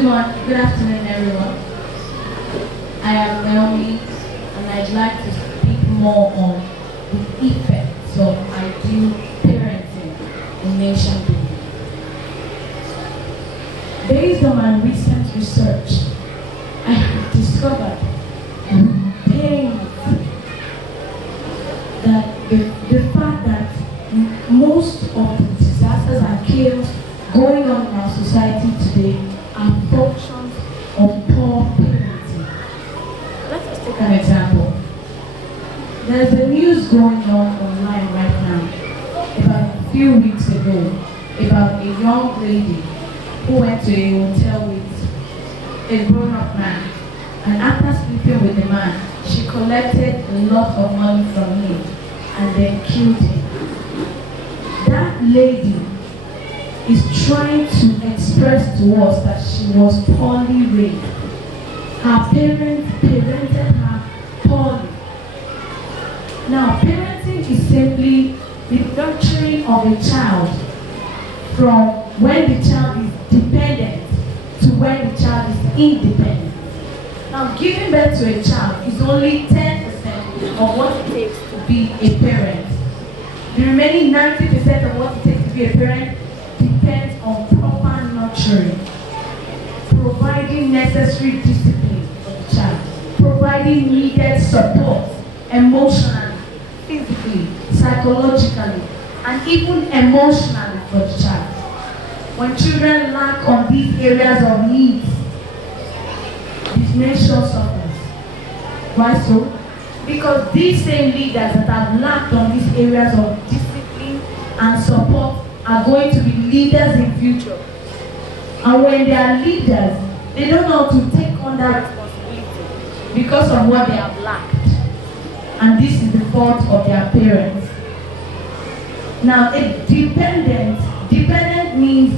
Good morning, good afternoon, everyone. I am Naomi, and I'd like to speak more on the effects of ideal parenting in nation building. Based on my recent research, I have discovered that the fact that most of the disasters and chaos going on in our society today are functions of poor parenting. Let us take an example. There's a news going on online right now about a few weeks ago about a young lady who went to a hotel with a grown-up man, and after sleeping with the man, she collected a lot of money from him and then killed him. That lady is trying to express to us that she was poorly raised. Her parents parented her poorly. Now, parenting is simply the nurturing of a child from when the child is dependent to when the child is independent. Now, giving birth to a child is only 10% of what it takes to be a parent. The remaining 90% of what it takes to be a parent depends on proper nurturing, providing necessary discipline for the child, providing needed support emotionally, physically, psychologically, and even emotionally for the child. When children lack on these areas of needs, this nation suffers. Why so? Because these same leaders that have lacked on these areas of discipline and support are going to be leaders in future. And when they are leaders, they don't know how to take on that responsibility because of what they have lacked. And this is the fault of their parents. Now, a dependent means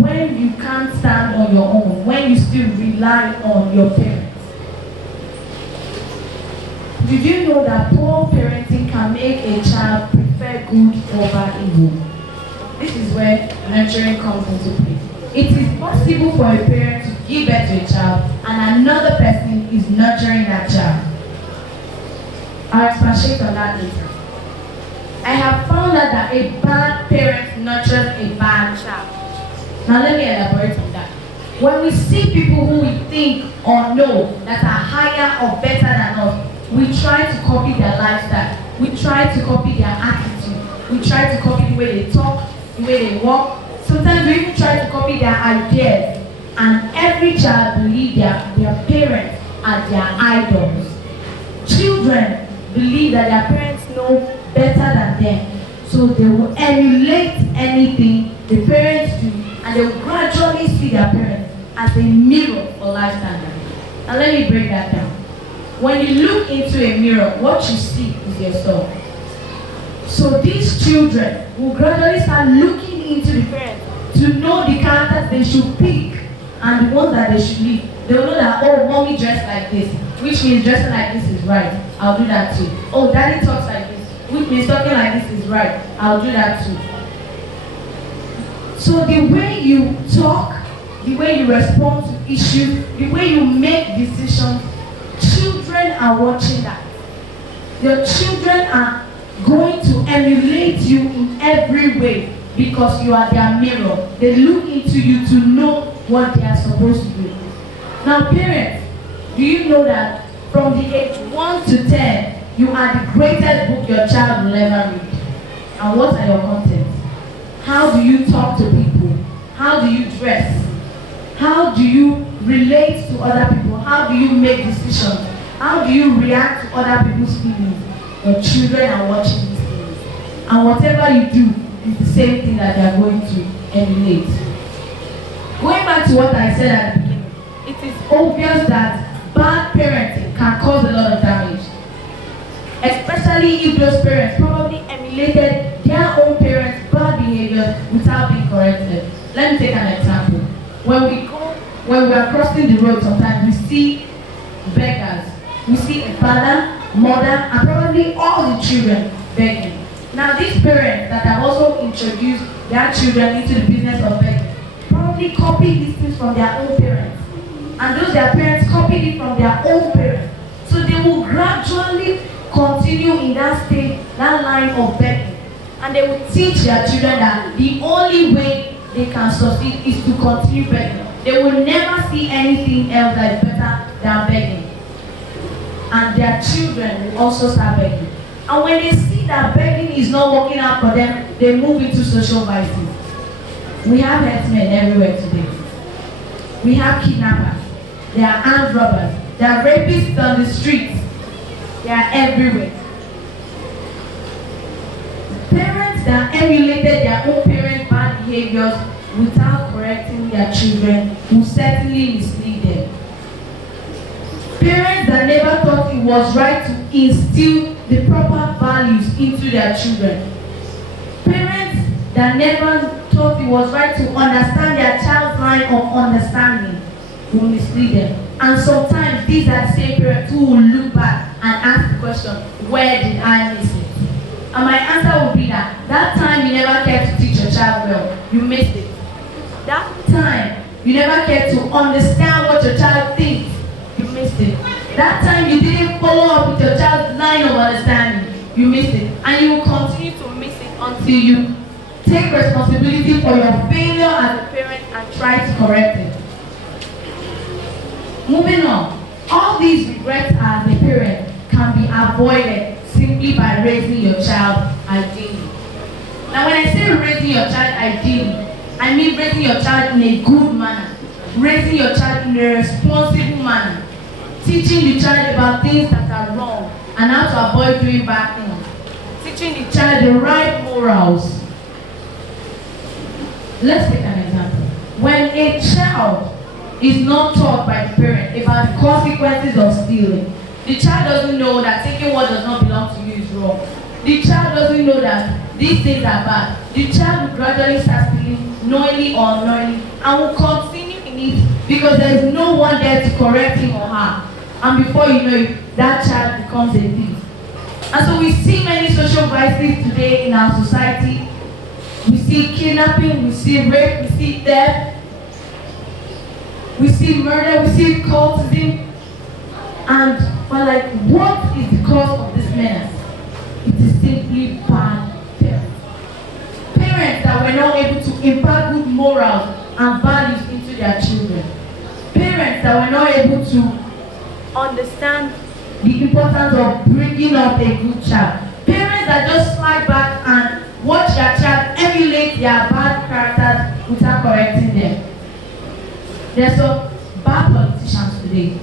when you can't stand on your own, when you still rely on your parents. Did you know that poor parenting can make a child prefer good over evil? This is where nurturing comes into play. It is possible for a parent to give birth to a child and another person is nurturing that child. I'll expatiate on that later. I have found out that a bad parent nurtures a bad child. Now let me elaborate on that. When we see people who we think or know that are higher or better than us, we try to copy their lifestyle. We try to copy their attitude. We try to copy the way they talk, the way they walk. Sometimes we even try to copy their ideas. And every child believes their parents are their idols. Children believe that their parents know better than them. So they will emulate anything the parents do, and they will gradually see their parents as a mirror for life standards. Now let me break that down. When you look into a mirror, what you see is yourself. So these children will gradually start looking into the parents to know the characters they should pick and the ones that they should leave. They will know that, oh, mommy dressed like this, which means dressing like this is right. I'll do that too. Oh, daddy talks like this, which means talking like this is right. I'll do that too. So the way you talk, the way you respond to issues, the way you make decisions, children are watching that. Your children are going to emulate you in every way because you are their mirror. They look into you to know what they are supposed to do. Now parents, do you know that from the age 1 to 10, you are the greatest book your child will ever read? And what are your contents? How do you talk to people? How do you dress? How do you relate to other people? How do you make decisions? How do you react to other people's feelings? Your children are watching these things. And whatever you do is the same thing that they are going to emulate. Going back to what I said at the beginning, it is obvious that bad parenting can cause a lot of damage. Especially if those parents probably emulated their own parents' bad behavior without being corrected. Let me take an example. When we are crossing the road, sometimes we see beggars. We see a father, mother, and probably all the children begging. Now these parents that have also introduced their children into the business of begging probably copied these things from their own parents. And those their parents copied it from their own parents. So they will gradually continue in that state, that line of begging. And they will teach their children that the only way they can succeed is to continue begging. They will never see anything else that is better than begging. And their children will also start begging. And when they see that begging is not working out for them, they move into social vices. We have herdsmen everywhere today. We have kidnappers. There are armed robbers. There are rapists on the streets. They are everywhere. Parents that emulated their own parents' bad behaviors without correcting their children will certainly mislead them. Parents that never thought it was right to instill the proper values into their children. Parents that never thought it was right to understand their child's line of understanding will mislead them. And sometimes these are the same parents who will look back and ask the question, where did I miss it? And my answer would be that time you never cared to teach your child well, you missed it. That time you never cared to understand what your child thinks, you missed it. That time you didn't follow up with your child's line of understanding, you missed it. And you will continue to miss it until you take responsibility for your failure as a parent and try to correct it. Moving on, all these regrets as a parent can be avoided simply by raising your child ideally. Now when I say raising your child ideally, I mean raising your child in a good manner, raising your child in a responsible manner, teaching the child about things that are wrong and how to avoid doing bad things, teaching the child the right morals. Let's take an example. When a child is not taught by the parent about the consequences of stealing, the child doesn't know that taking what does not belong to you is wrong. The child doesn't know that these things are bad. The child will gradually start stealing, knowingly or unknowingly, and will continue in it because there is no one there to correct him or her. And before you know it, that child becomes a thief. And so we see many social vices today in our society. We see kidnapping, we see rape, we see theft, we see murder, we see cultism. And we're like, what is the cause of this menace? It is simply bad parents. Parents that were not able to impart good morals and values into their children. Parents that were not able to understand the importance of bringing up a good child. Parents that just slide back and watch their child emulate their bad characters without correcting them. There's some bad politicians today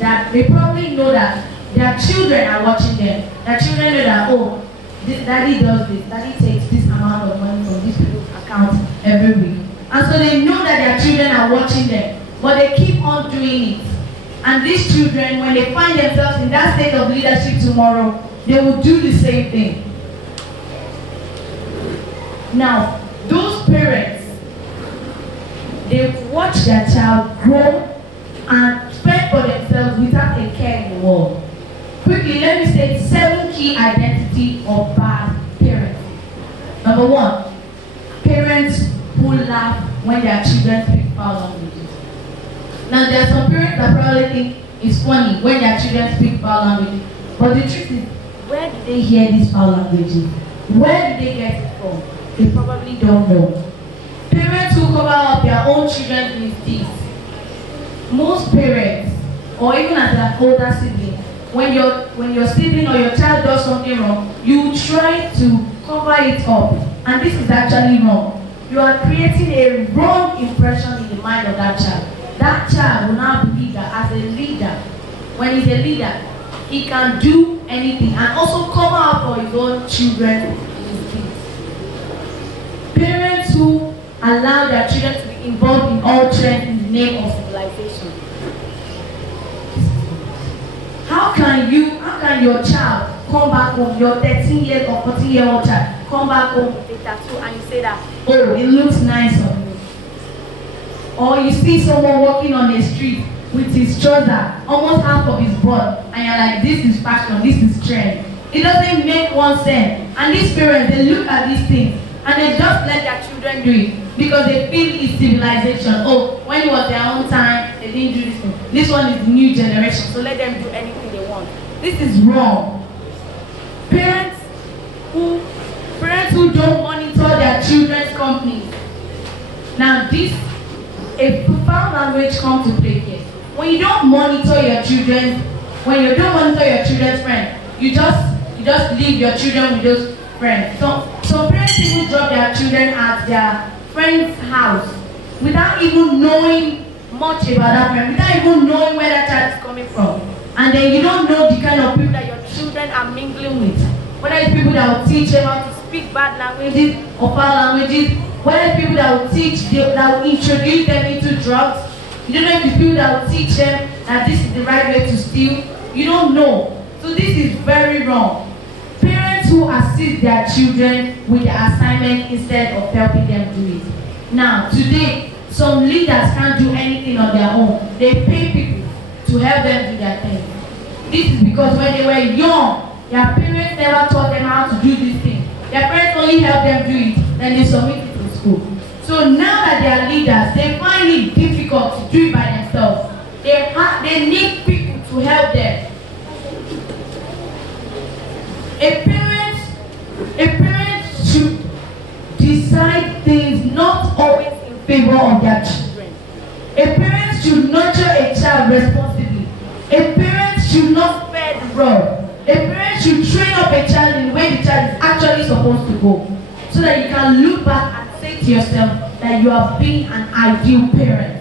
that they probably know that their children are watching them. Their children know that, oh, daddy does this, daddy takes this amount of money from these people's accounts every week. And so they know that their children are watching them, but they keep on doing it. And these children, when they find themselves in that state of leadership tomorrow, they will do the same thing. Now, those parents, they watch their child grow and spend for themselves without a care in the world. Quickly, let me say 7 key identities of bad parents. Number 1, parents who laugh when their children speak foul languages. Now, there are some parents that probably think it's funny when their children speak foul languages. But the truth is, where did they hear these foul languages? Where did they get it from? They probably don't know. Parents who cover up their own children's misdeeds. Most parents, or even as an older sibling, when your sibling or your child does something wrong, you try to cover it up. And this is actually wrong. You are creating a wrong impression in the mind of that child. That child will now believe that as a leader, when he's a leader, he can do anything and also cover up for his own children. Parents who allow their children to be involved in all trends in the name of civilization. How can your child come back home, your 13-year or 14-year-old child, come back home with a tattoo and you say that, oh, it looks nice on me? Or you see someone walking on the street with his trouser, almost half of his butt, and you're like, this is fashion, this is trend. It doesn't make one sense. And these parents, they look at these things and they just let their children do it because they feel it's civilization. Oh, when it was their own time, they didn't do this thing. This one is the new generation, so let them do anything they want. This is wrong. Parents who don't monitor their children's companies. Now this, a profound language comes to play here. When you don't monitor your children's friends, you just leave your children with those friends. So some parents even drop their children at their friend's house without even knowing much about that friend, without even knowing where that child is coming from. And then you don't know the kind of people that your children are mingling with. Whether it's people that will teach them how to speak bad languages or foul languages, whether it's people that will introduce them into drugs. You don't know if it's people that will teach them that this is the right way to steal. You don't know. So this is very wrong. Parents who assist their children with their assignment instead of helping them do it. Now, today, some leaders can't do anything on their own. They pay people to help them do their thing. This is because when they were young, their parents never taught them how to do this thing. Their parents only helped them do it, then they submit it to school. So now that they are leaders, they find it difficult to do it by themselves. They need people to help them. A parent should decide things not always in favor of their children. A parent should nurture a child responsibly. A parent should not spare the rod. A parent should train up a child in the way the child is actually supposed to go, so that you can look back and say to yourself that you have been an ideal parent.